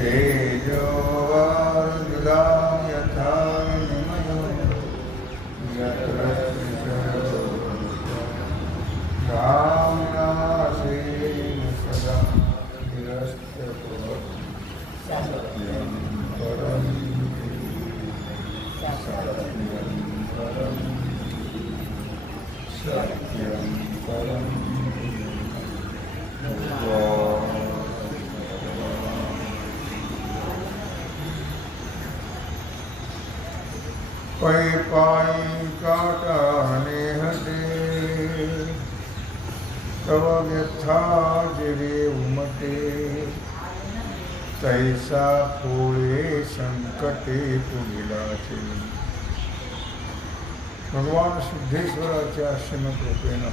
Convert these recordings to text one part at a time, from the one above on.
तेजोवारुदां यथा निमयो यत्र रामनासेन सदा निरस्तभवत् सत्यं परं सत्यं परं पै पाई काटा हटे तव व्यथा जिरे उमटे तैसा पोळे संकटे पुढिलाचे। भगवान सिद्धेश्वराच्या आश्रम कृपेनं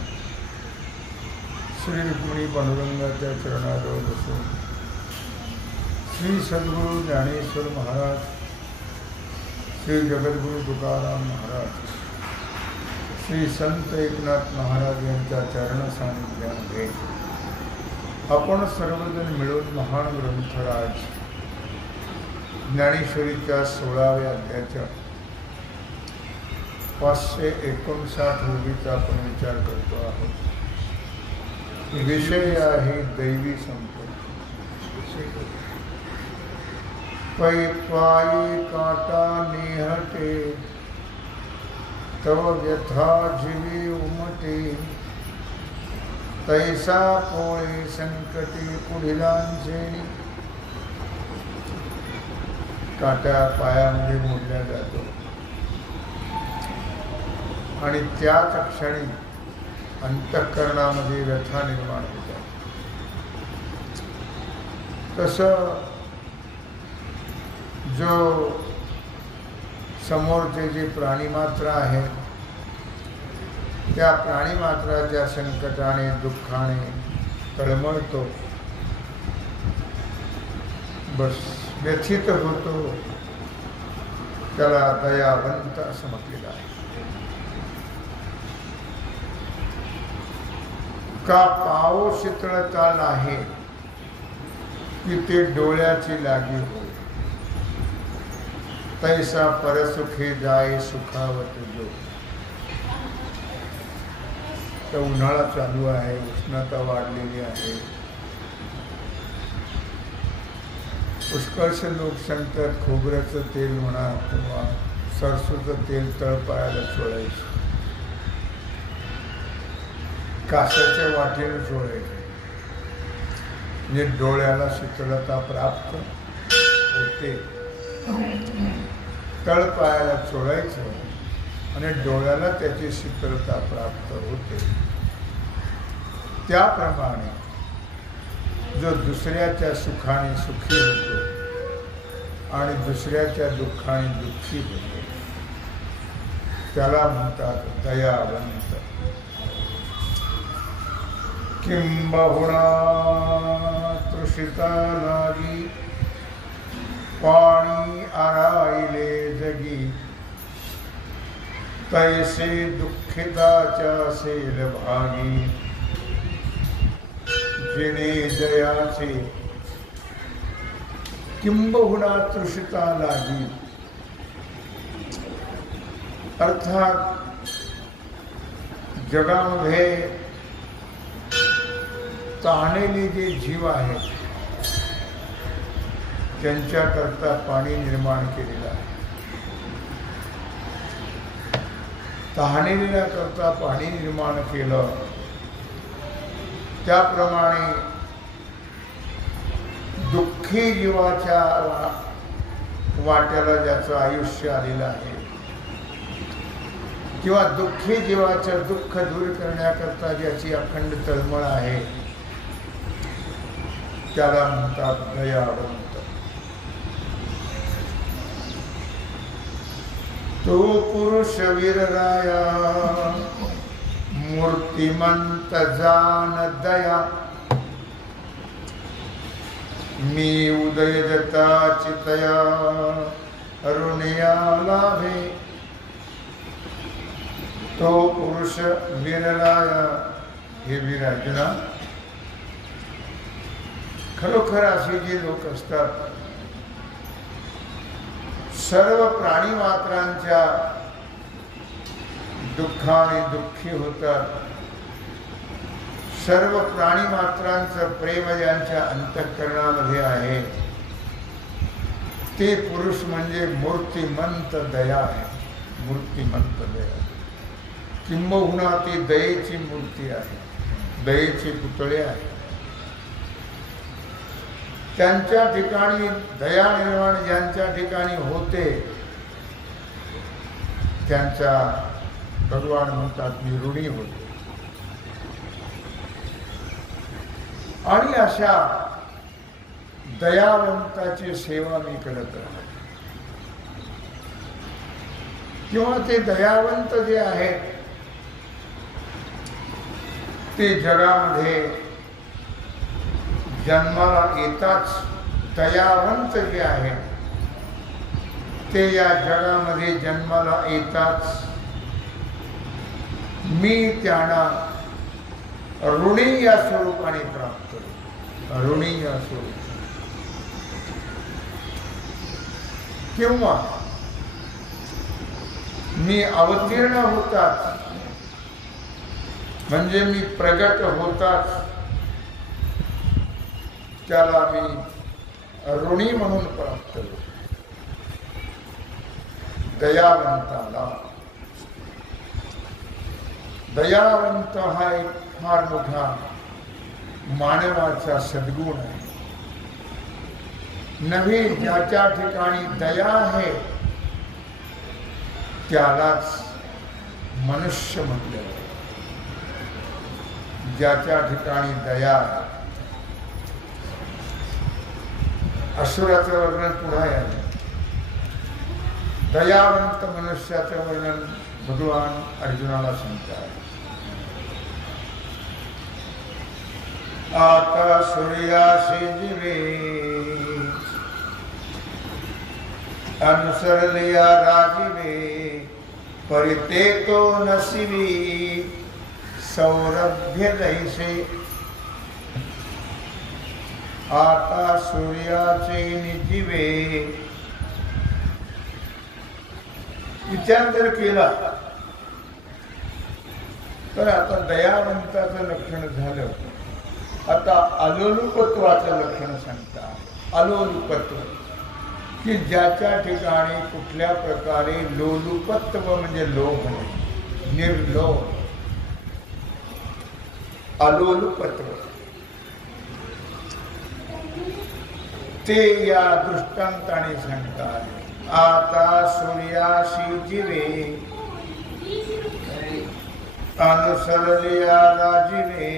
श्री रुक्मिणी पांडुरंगाच्या चरणाजवळ बसून श्री सद्गुरु ज्ञानेश्वर महाराज, श्री जगद्गुरु तुकाराम महाराज, श्री संत एकनाथ महाराज यांच्या चरण सानिध्यामध्ये आपण सर्वजण मिळून महान ग्रंथराज ज्ञानेश्वरीच्या 16व्या अध्यायाच्या 559 ओळीचा आपण विचार करतो आहोत। विषय आहे दैवी संपत्ती। पै पाई काटा निहटे तव व्यथा जीवी उमटे तैसा पोळे संकटे पुढिलांचे। काटा पायामध्ये मोडला जातो आणि त्याच क्षणी अंतःकरणामध्ये व्यथा निर्माण होतात। तसं जो समोरचे जे प्राणीमात्र आहेत त्या प्राणीमात्राच्या संकटाने दुःखाने तळमळतो, बस व्यथित होतो, त्याला दयावंत असं म्हटलेलं आहे। का पाओ शीतळता नाही की ते डोळ्याची लागी हो, तैसा परसुखे जाय सुखावत जो। तर उन्हाळा चालू आहे, उष्णता वाढलेली आहे, पुष्कळसे लोक सांगतात खोबऱ्याचं तेल म्हणा किंवा सरसूचं तेल तळपायाला चोळायचं, काशाच्या वाटेने चोळायचे, म्हणजे डोळ्याला शीतलता प्राप्त होते। तळपायाला चोळायचं आणि डोळ्याला त्याची शीतलता प्राप्त होते। त्याप्रमाणे जो दुसऱ्याच्या सुखाने सुखी होतो आणि दुसऱ्याच्या दुःखाने दुःखी होतो त्याला म्हणतात दयावंत। किंबहुना तृषिता लागी पाणी आराईले जगी तैसे दुःखिताच्या सेल भागी जिने जयाचे। किंबहुना तृषिता लागी अर्थात जगामध्ये तहानेले जे जीव आहेत त्यांच्याकरता पाणी निर्माण केलेलं आहे। तहानेल्या करता पाणी निर्माण केलं, त्याप्रमाणे दुःखी जीवाच्या वाट्याला ज्याचं आयुष्य आलेलं आहे किंवा दुःखी जीवाचं दुःख दूर करण्याकरता ज्याची अखंड तळमळ आहे त्याला म्हणतात दयावंत। तो पुरुष वीरराया मूर्तिमंत जान दया मी उदय जता चितया अरुणिया लाभे। तो पुरुष वीरराया, हे वीर अर्जुना खरोखर असे जे लोक असतात सर्व प्राणी मात्रांच्या दुःखाने दुःखी होतात, सर्व प्राणी मात्रांचं प्रेम ज्यांच्या अंतःकरणामध्ये आहे ते पुरुष म्हणजे मूर्तिमंत दया आहे. मूर्तिमंत दया, किंबहुना ती दयेची मूर्ती आहे, दयेचे पुतळे आहे. त्यांच्या ठिकाणी दया निर्माण ज्यांच्या ठिकाणी होते त्यांचा भगवान म्हणतात मी ऋणी होतो. आणि अशा दयावंताची सेवा मी करत राहतो. किंवा ते दयावंत जे आहेत ते जगामध्ये जन्माला येताच, दयावंत जे आहेत ते या जगामध्ये जन्माला येताच मी त्यांना ऋणी या स्वरूपाने प्राप्त करतो. ऋणी या स्वरूप किंवा मी अवतीर्ण होताच म्हणजे मी प्रगट होताच त्याला मी ऋणी म्हणून प्राप्त करतो. दयावंताला, दयावंत हा एक फार मोठा मानवाचा सद्गुण आहे. नव्हे ज्याच्या ठिकाणी दया आहे त्यालाच मनुष्य म्हटले जाते. ज्याच्या ठिकाणी दया आहे. असुराचं वर्णन पुढे आहे. दयावंत मनुष्याचं वर्णन भगवान अर्जुनाला सांगतात. आता सूर्याशी जीवे अनुसर लिया राजीवे परिते तो नसीबी सौरभ्य जैसे. आता सूर्याचे निजीवे. विचार जर केला तर आता दयावंताचं लक्षण झालं. आता अलोलुपत्वाचं लक्षण सांगतात. अलोलुपत्व की ज्याच्या ठिकाणी कुठल्या प्रकारे लोलुपत्व म्हणजे लोभ नाही, निर्लोभ. अलोलुपत्व ते या दृष्टांताने सांगतात. आता सूर्याशी जीवे अनुसरलिया राजीवे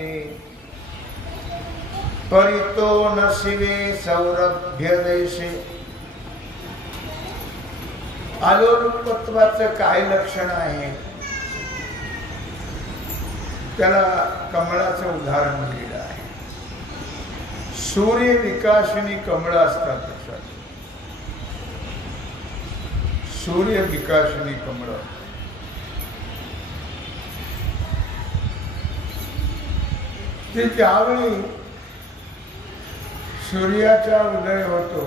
परितो नशिवे सौरभ्य दैसे. अलोलुपत्वाचं काय लक्षण आहे त्याला कमळाचं उदाहरण दिलेलं आहे. सूर्य विकासिनी कमळ असतात. सूर्य विकासिनी कमळ ते ज्यावेळी सूर्याचा उदय होतो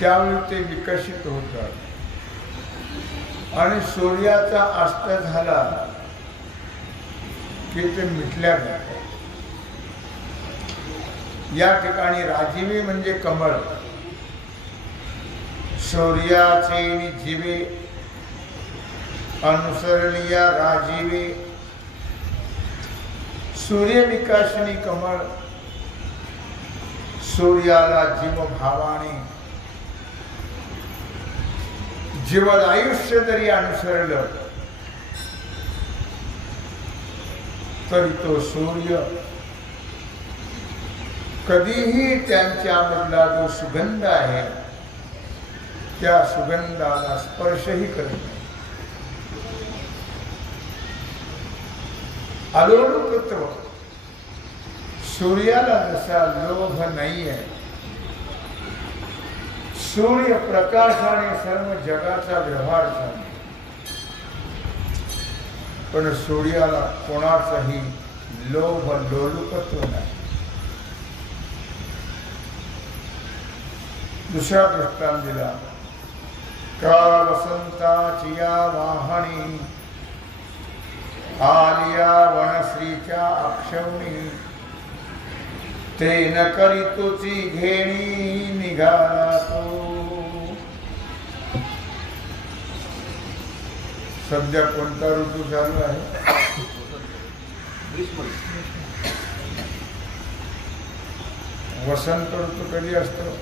त्यावेळी ते विकसित होतात आणि सूर्याचा अस्त झाला की ते मिटल्या जातात. या ठिकाणी राजीवे म्हणजे कमळ. सूर्याचे जीवे अनुसरणीया राजीवे. सूर्य विकासिनी कमळ सूर्याला जीव भावाने जीवन आयुष्य जरी अनुसरलं तरी तो सूर्य कधीही त्यांच्यामधला जो सुगंध आहे त्या सुगंधाला स्पर्शही करत नाही. अलोलुपत्व सूर्याला जसा लोभ नाही आहे. सूर्य प्रकाशाने सर्व जगाचा व्यवहार चालतो पण सूर्याला कोणाचाही लोभ लोलुपत्व नाही. दुसरा दृष्टांत दिला का वसंताची या वाहणी आलिया वनश्रीच्या अक्षवणी ते न करीतोची घेणी निघाला तो. सध्या कोणता ऋतू चालू आहे? वसंत ऋतू कधी असतो?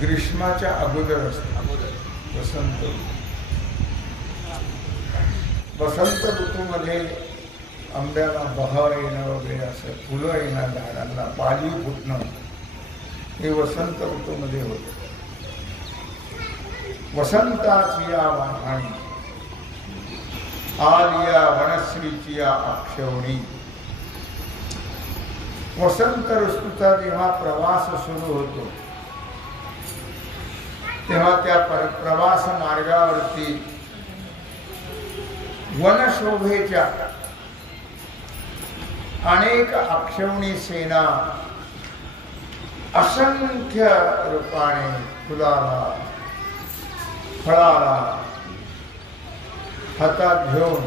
ग्रीष्माच्या अगोदर असतो वसंत ऋतू. वसंत ऋतूमध्ये आंब्याला बहर येणं वगैरे असं, फुलं येणं, झाडांना पाली फुटणं, हे वसंत ऋतूमध्ये होतं. वसंताची या वाहणी आलिया वनश्रीची या अक्षवणी. वसंत ऋतूचा जेव्हा प्रवास सुरू होतो तेव्हा त्या प्रवास मार्गावरती वनशोभेच्या अनेक अक्षवणी सेना असंख्य रूपाने फुलाला फळाला हातात घेऊन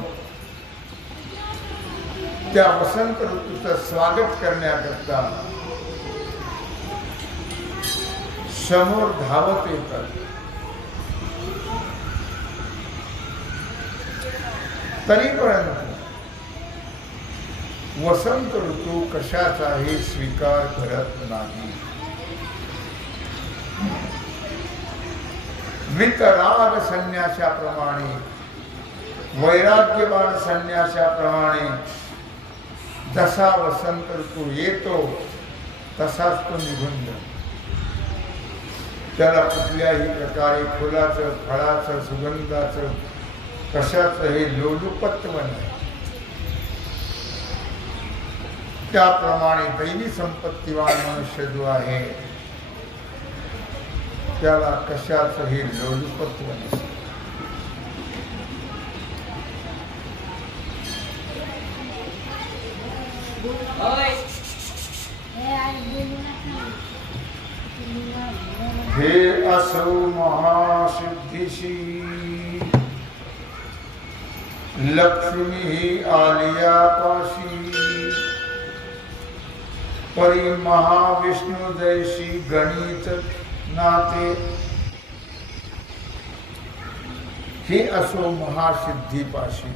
त्या वसंत ऋतूचं स्वागत करण्याकरता समोर धावत येतात. तरीपर्यंत वसंत ऋतू कशाचाही स्वीकार करत नाही. वितराग संन्यासाप्रमाणे, वैराग्यवान संन्यासाप्रमाणे जसा वसंत ऋतू येतो तसाच तो निघून जातो. त्याला कुठल्याही प्रकारे फुलाचं, फळाचं, सुगंधाचं, कशाचंही लोलुपत्व नाही. त्याप्रमाणे दैवी संपत्तीवान मनुष्य जो आहे त्याला कशाचंही लोलुपत्व नसतं. हे असो महासिद्धीशी लक्ष्मी ही आलियापाशी परी महाविष्णू जैसी गणित नाते. हे असो महासिद्धीपाशी.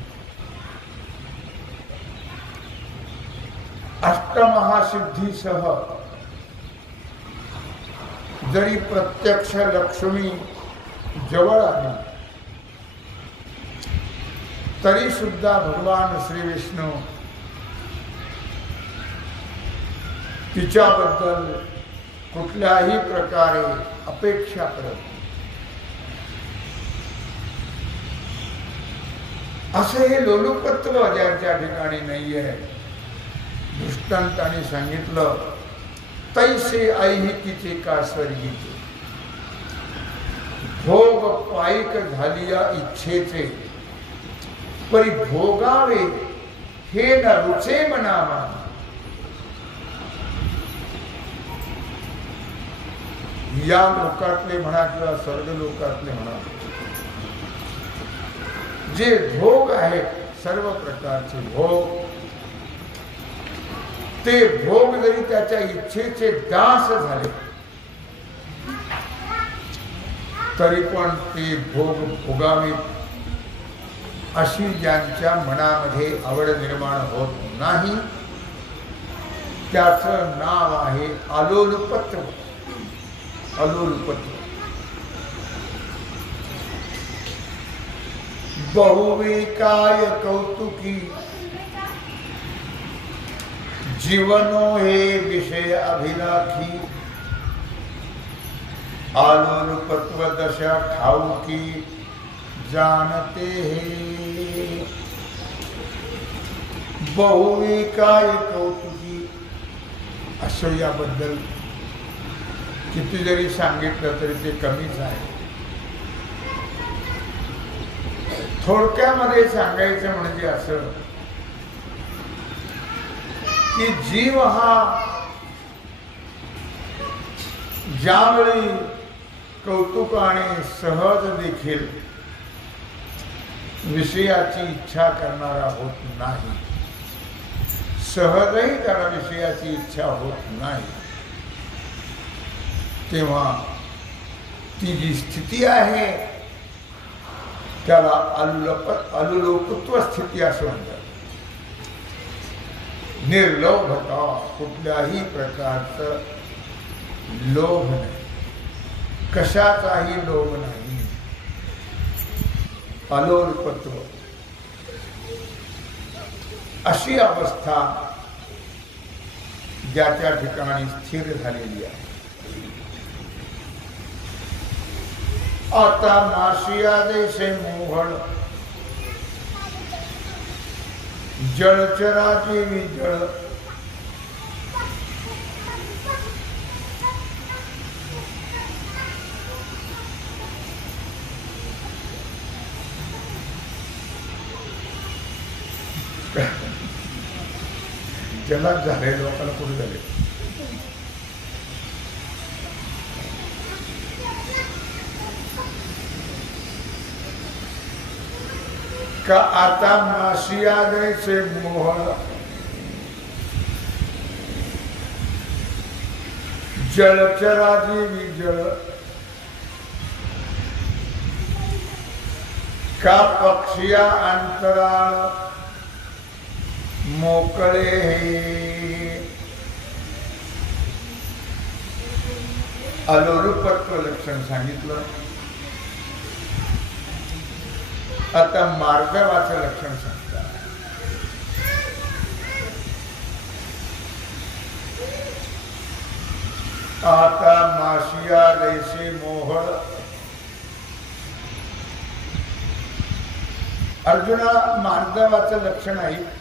अष्टमहासिद्धीसह जरी प्रत्यक्ष लक्ष्मी जवळ आली तरी सुद्धा भगवान श्री विष्णू तिच्याबद्दल कुठल्याही प्रकारे अपेक्षा करत. असं हे लोलुपत्व ज्यांच्या ठिकाणी नाहीये. दृष्टांताने सांगितलं तैसे ऐहिकीचे का स्वर्गीचे. भोग पाईक झालिया इच्छेचे परी भोगावे हे न रुचे मनावा. या लोकातले म्हणा किंवा स्वर्ग लोकातले म्हणा, जे भोग आहेत सर्व प्रकारचे भोग, ते भोग जरी त्याच्या इच्छेचे दास झाले तरी पण ते भोग भोगावे अशी ज्यांच्या मनामध्ये आवड निर्माण होत नाही त्याचं नाव आहे अलोलुपत्व. अलोलुपत्व. बहुविकाय कौतुकी जीवनो हे विषय अभिलाखी. आलोलुपत्व दशा ठाऊकी जानते हे. बहुविकाय कौतुकी. असं याबद्दल किती जरी सांगितलं तरी ते कमीच आहे. थोडक्यामध्ये सांगायचं म्हणजे असं की जीव हा ज्यावेळी कौतुकाने सहज देखील विषयाची इच्छा करणारा होत नाही, सहजही त्याला विषयाची इच्छा होत नाही, तेव्हा ती जी स्थिती आहे त्याला अलुलोकत्व स्थिती असं म्हणतात. निर्लोभता, कुठल्याही प्रकारचं लोभ नाही, कशाचाही लोभ नाही, अलोलपत्व अशी अवस्था ज्या त्या ठिकाणी स्थिर झालेली आहे. आता माशिया जैसे मोहळ जळचराची विजळ, जलात झाले लोकांना कुठे झाले का आता माशिया जैसे मोहळ जलचराची विजळ, का पक्षिया अंतराळ मोकळे हे. अलोलुपत्व लक्षण सांगितलं. आता मार्गवाचं लक्षण सांगतात. आता माशिया जैसे मोहळ. अर्जुना, मार्गवाचं लक्षण आहे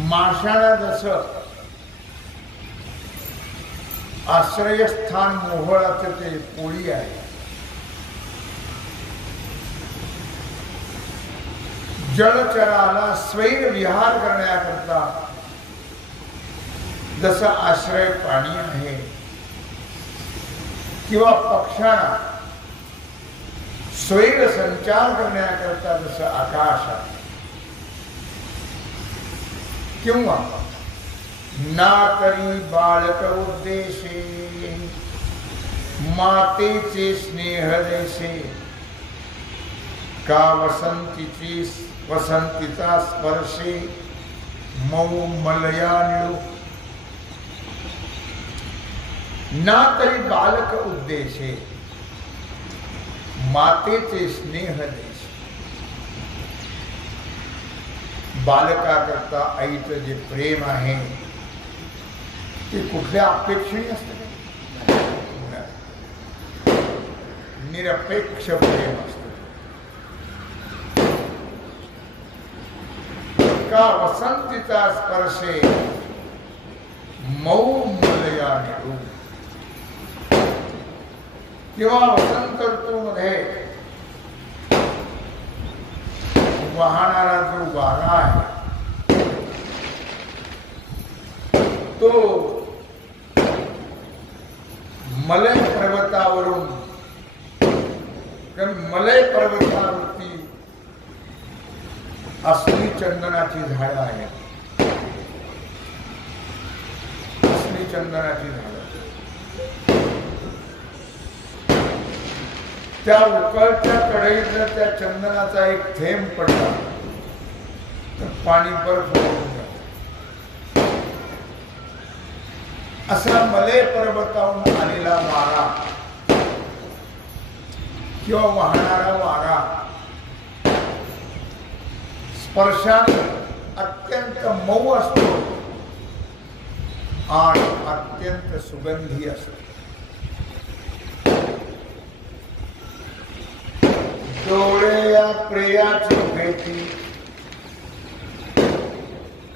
माशाला जसं आश्रयस्थान मोहळाचं ते पोळी आहे, जलचराला स्वैर विहार करण्याकरता जसं आश्रय पाणी आहे, किंवा पक्ष्यांना स्वैर संचार करण्याकरता जसं आकाश आहे, किंवा ना तरी बालक उद्देशे मातेचे स्नेह जैसे, का वसंतीचा स्पर्शे मऊ मलया निळू. ना तरी बालक उद्देशे, मातेचे स्नेह जैसे. बालकाकरता आईचं जे प्रेम आहे ते कुठल्या अपेक्षेने असतं, निरपेक्ष प्रेम असतं. का वसंतीचा स्पर्शे मऊ मलया निळू, किंवा वसंत ऋतूमध्ये वाहणारा जो वारा आहे तो मलय पर्वतावरून, कारण मलय पर्वतावरती असली चंदनाची झाडं आहेत, असली चंदनाची झाडं, त्या उकळत्या कढईत जर त्या चंदनाचा एक थेंब पडला तर पाणी बर्फ होऊन जातं. असा मलय पर्वतावरून आलेला वारा किंवा वाहणारा वारा स्पर्शाने अत्यंत मऊ असतो आणि अत्यंत सुगंधी असतो. डोळे या प्रियाची भेटी,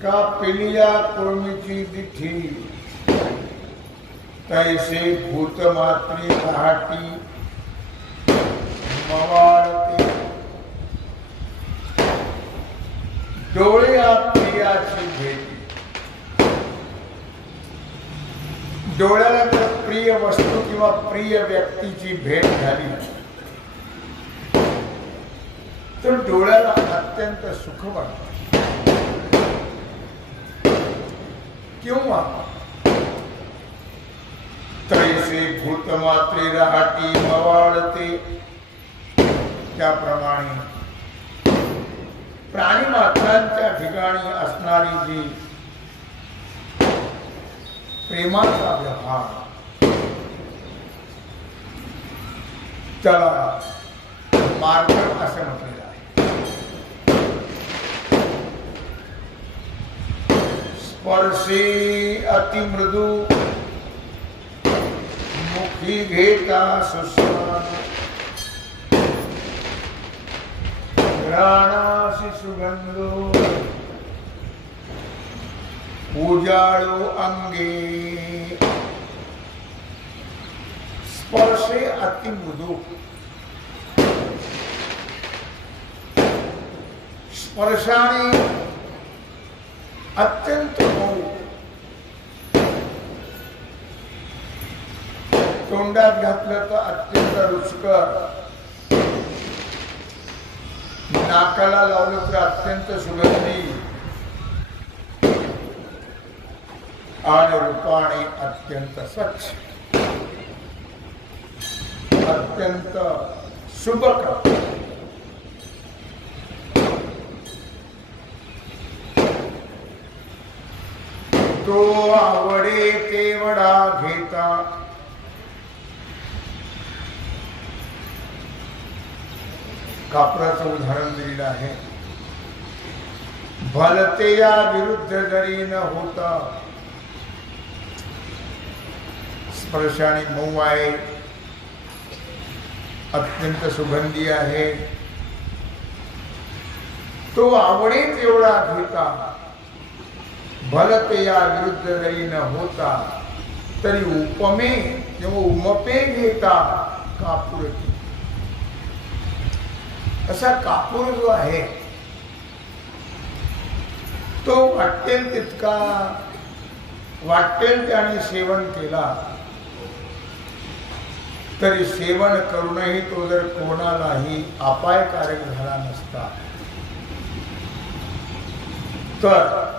का पिलिया कुर्मीची दिठी, तैसे भूतमात्री पहाटी मवाळते. डोळ्या प्रियाची भेट. डोळ्याला जर प्रिय वस्तू किंवा प्रिय व्यक्तीची भेट झाली तर डोळ्याला अत्यंत सुख वाटतं. किंवा तैसे भूत मात्रे राहती मवाळते, त्याप्रमाणे प्राणी मात्रांच्या ठिकाणी असणारी जी प्रेमाचा व्यवहार त्याला मार्ग असं म्हटलेलं आहे. स्पर्शे अतिमृदू मुखी घेता सुस्वाद, घ्राणासी सुगंधो उजाळो अंगे. स्पर्शे अतिमृदू, स्पर्शाने अत्यंत मऊ, तोंडात घातलं तर अत्यंत रुचकर, नाकाला लावलं तर अत्यंत सुगंधी आणि रूपाने अत्यंत स्वच्छ, अत्यंत सुबक. तो आवडे तेवढा घेता, कापराचं उदाहरण दिलेलं आहे. भलते या विरुद्ध जरी न होता, स्पर्शाने मऊ आहे, अत्यंत सुगंधी आहे. तो आवडे तेवढा घेता, भलते या विरुद्ध जरी न होता, तरी उपमे किंवा उमपे घेता कापूर. असा कापूर जो आहे तो वाटेल तितका, वाटेल त्याने सेवन केला तरी सेवन करूनही तो जर कोणालाही अपायकारक झाला नसता तर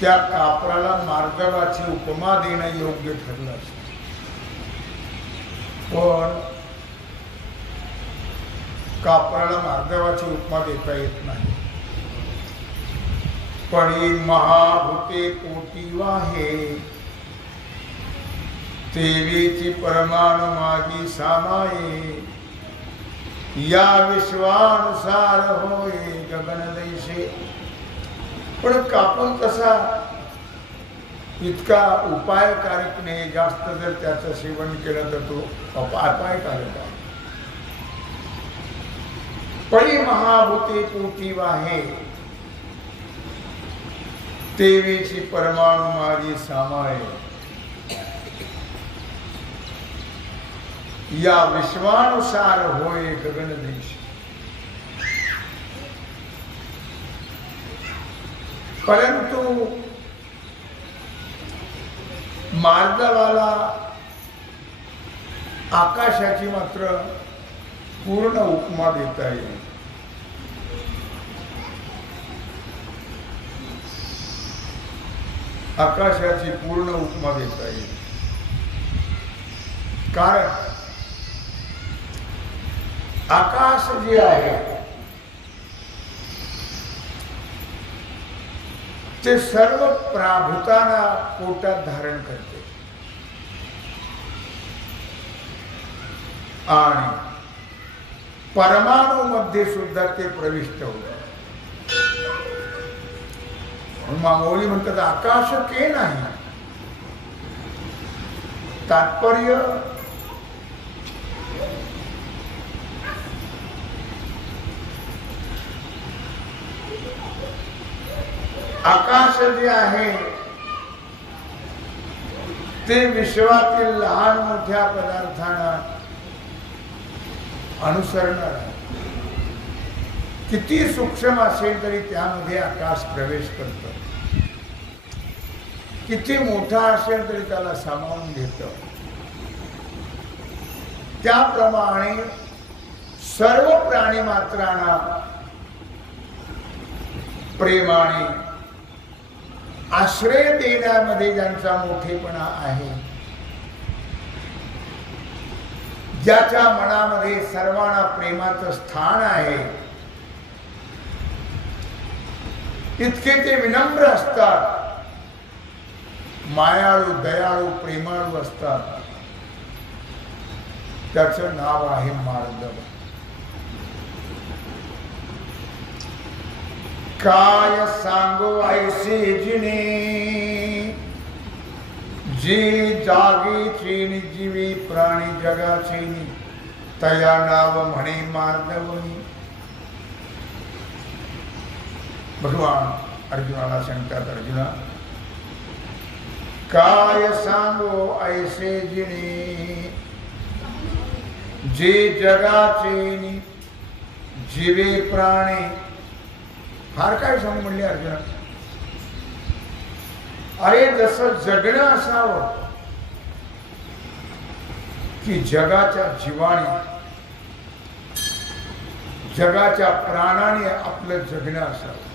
त्या कापराला मार्दवाची उपमा देणं योग्य ठरलं असतं. पण कापराला मार्दवाची उपमा देता येत नाही. पण ही महाभूते कोटी वाहे, तेवीची परमाणु मागी सामाये, या विश्वानुसार होय गगन दैसे. पण कापूर कसा इतका उपायकारक नाही, जास्त जर त्याचं सेवन केलं तर तो अपायकारक आहे. पळी महाभूते कोटी वाहे, तेवीची परमाणु मारी सामाये, या विश्वानुसार होय गगन देश. परंतु मार्दवाला आकाशाची मात्र पूर्ण उपमा देता येईल. आकाशाची पूर्ण उपमा देता येईल. कारण आकाश जे आहे ते सर्व प्राभूतांना पोटात धारण करते आणि परमाणु मध्ये सुद्धा ते प्रविष्ट होते. मामोली म्हणतात आकाश के नाही. तात्पर्य आकाश जे आहे ते विश्वातील लहान मोठ्या पदार्थांना अनुसरणार आहे. किती सूक्ष्म असेल तरी त्यामध्ये आकाश प्रवेश करतं, किती मोठा असेल तरी त्याला सामावून घेतं. त्याप्रमाणे सर्व प्राणी मात्रांना प्रेमाने आश्रय देण्यामध्ये ज्यांचा मोठेपणा आहे, ज्याच्या मनामध्ये सर्वांना प्रेमाचं स्थान आहे, इतके ते विनम्र असतात, मायाळू, दयाळू, प्रेमाळू असतात, त्याचं नाव आहे मार्दव. काय सांगो ऐसे जिने, जी जागेची जीवी प्राणी जगाची, तया नाव म्हणे मार्दवनी. भगवान अर्जुनाला सांगतात, अर्जुना काय सांगो ऐसे जिने, जे जगाचे जीवे प्राणी. फार काय सांगू म्हणले अर्जुना. अरे जसं जगणं असावं की जगाच्या जीवाने, जगाच्या प्राणाने आपलं जगणं असावं,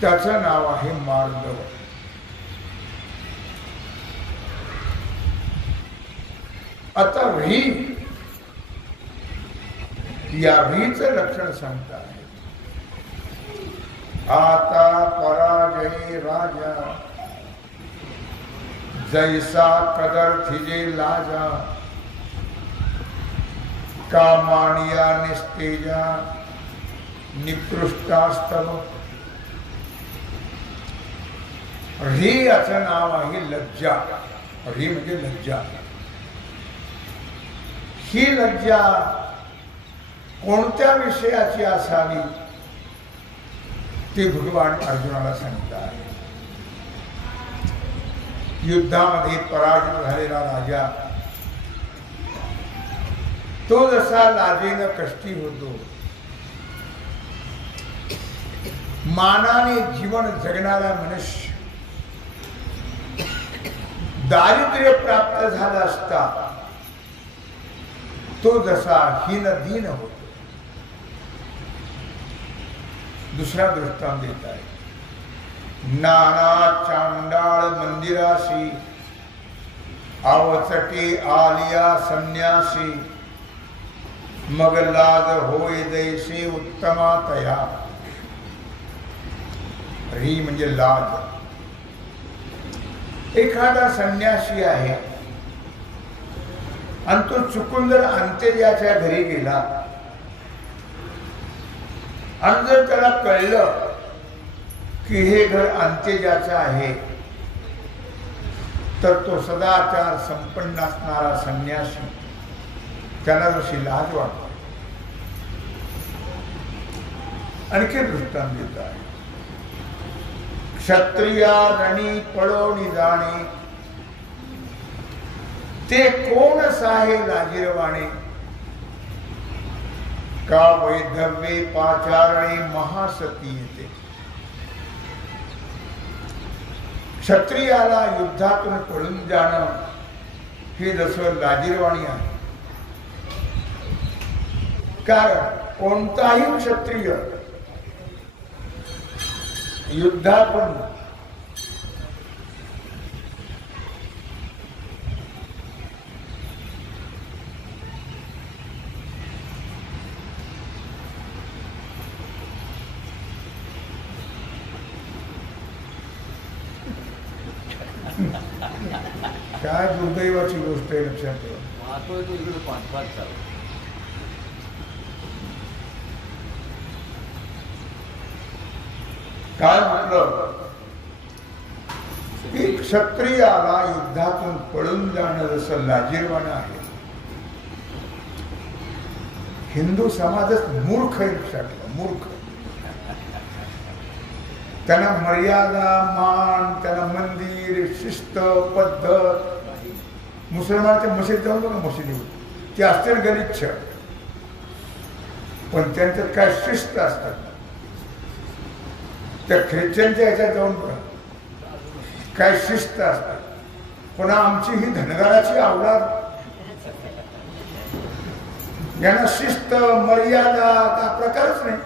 त्याचं नाव आहे मार्दव. आता री, या रीचं लक्षण सांगता आहे. आता पराजय राजा, जैसा कदर थिजे लाजा, कामानिया निस्तेजा निकृष्टास्तव. री याचं नाव आहे लज्जा. री म्हणजे लज्जा. ही लज्जा कोणत्या विषयाची असावी ते भगवान अर्जुनाला सांगतात. युद्धामध्ये पराजित झालेला राजा तो जसा लाजेनं कष्टी होतो, मानाने जीवन जगणारा मनुष्य दारिद्र्य प्राप्त झाला असता तो जसा हीन दीन होतो. दुसरा दृष्टांत देत आहे. नाना चांडाळ मंदिराशी, आवचटे आलिया संन्यासी, मग लाज होय दैसे उत्तमा तया. री म्हणजे लाज. एखादा संन्यासी आहे आणि तो चुकून जर अंत्यजाच्या घरी गेला आणि जर त्याला कळलं की हे घर अंत्यजाचं आहे, तर तो सदाचार संपन्न असणारा संन्यासी, त्याला जशी लाज वाटते. आणखी दृष्टांत देत आहे. क्षत्रिया रणी पळवणी जाणे, ते कोण साहे लाजिरवाणे, का वैधव्ये पाचारणे महासती येते. क्षत्रियाला युद्धातून पळून जाणं हे जसं लाजिरवाणी आहे. कारण कोणताही क्षत्रिय युद्धातून काय दुर्दैवाची गोष्ट आहे, लक्षात ठेवा. काय म्हटलं की क्षत्रियाला युद्धातून पळून जाणं जसं लाजिरवाणं आहे. हिंदू समाजच मूर्ख आहे, लक्षात ठेवा, मूर्ख. त्यांना मर्यादा, मान, त्यांना मंदिर, शिस्त, पद्धत. मुसलमानच्या मशीद जाऊन बघा, मशिदीवर ते असतील गलिच्छ, पण त्यांच्यात काय शिस्त असतात. त्या ख्रिश्चनच्या ह्याच्यात जाऊन बघा काय शिस्त असतात. पण आमची ही धनगराची आवलाद, यांना शिस्त मर्यादा हा प्रकारच नाही.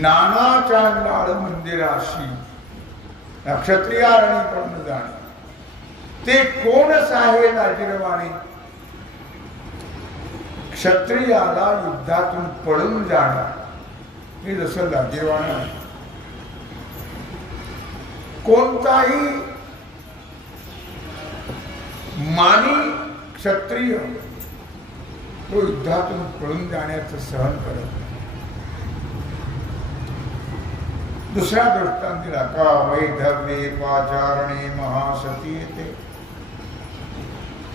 नाना चांडाळ मंदिराशी क्षत्रियारणी पडून जाणे, ते कोणच आहे लाजिरवाणे. क्षत्रियाला युद्धातून पळून जाणं हे जसं लाजिरवाणं आहे. कोणताही मानी क्षत्रिय तो युद्धातून पळून जाण्याचं सहन करत नाही. दुसरा दृष्टांत दिला का वैधव्ये पाचारणे महासती येते.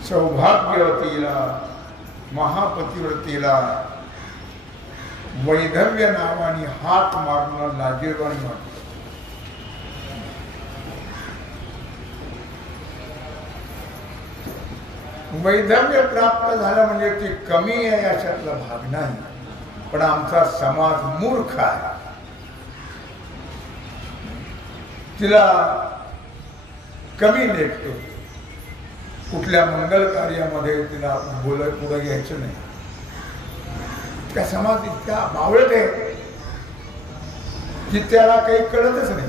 सौभाग्यवतीला महापतिव्रतीला वैधव्य नावाने हात मारणं लाजिरवाणी वाटतं. वैधव्य प्राप्त झालं म्हणजे ती कमी आहे याच्यातला भाग नाही. पण आमचा समाज मूर्ख आहे. तिला कमी लेखतो. कुठल्या मंगल कार्यामध्ये तिला पुढे घ्यायचं नाही. त्या समाज इतका बावळट आहे की त्याला काही कळतच नाही.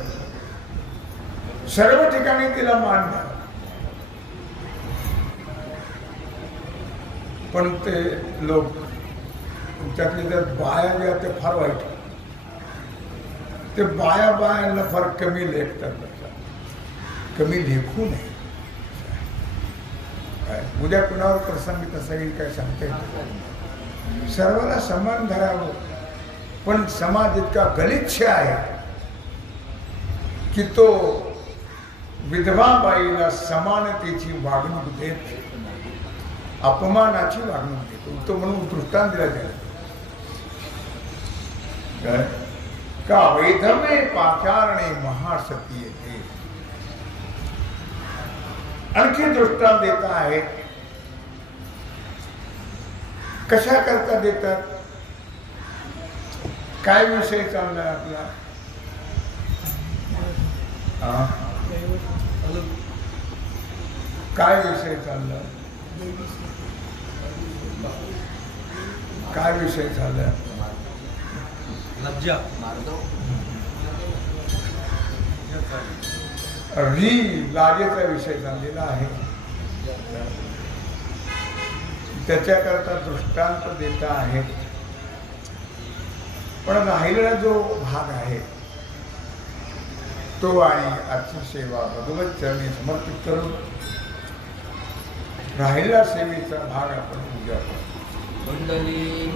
सर्व ठिकाणी तिला मान द्या. पण ते लोक त्यातले तर बाया ज्या ते फार वाईट. ते बायांना फार कमी लेखतात. कमी लेखू नये. उद्या कुणावर प्रसंगी तसा येईल काय सांगता येत. सर्वांना समान धरावं. पण समाज इतका गलिच्छ आहे की तो विधवा बाईला समानतेची वागणूक देत, अपमानाची वागणूक देतो. तो म्हणून दृष्टांत दिला जाईल का वैधव्ये पाचारणे महासती येते. आणखी दृष्टांत देत आहेत. कशा करता देतात. काय विषय चाललाय आपला. काय विषय चाललाय. काय विषय चाललाय. लज्जा लाजेचा विषय चाललेला आहे. त्याच्याकरता दृष्टांत देता आहेत. पण राहिलेला जो भाग आहे तो आणि आजची सेवा भगवत चरणी समर्पित करून राहिलेला सेवेचा भाग आपण उद्या मंडली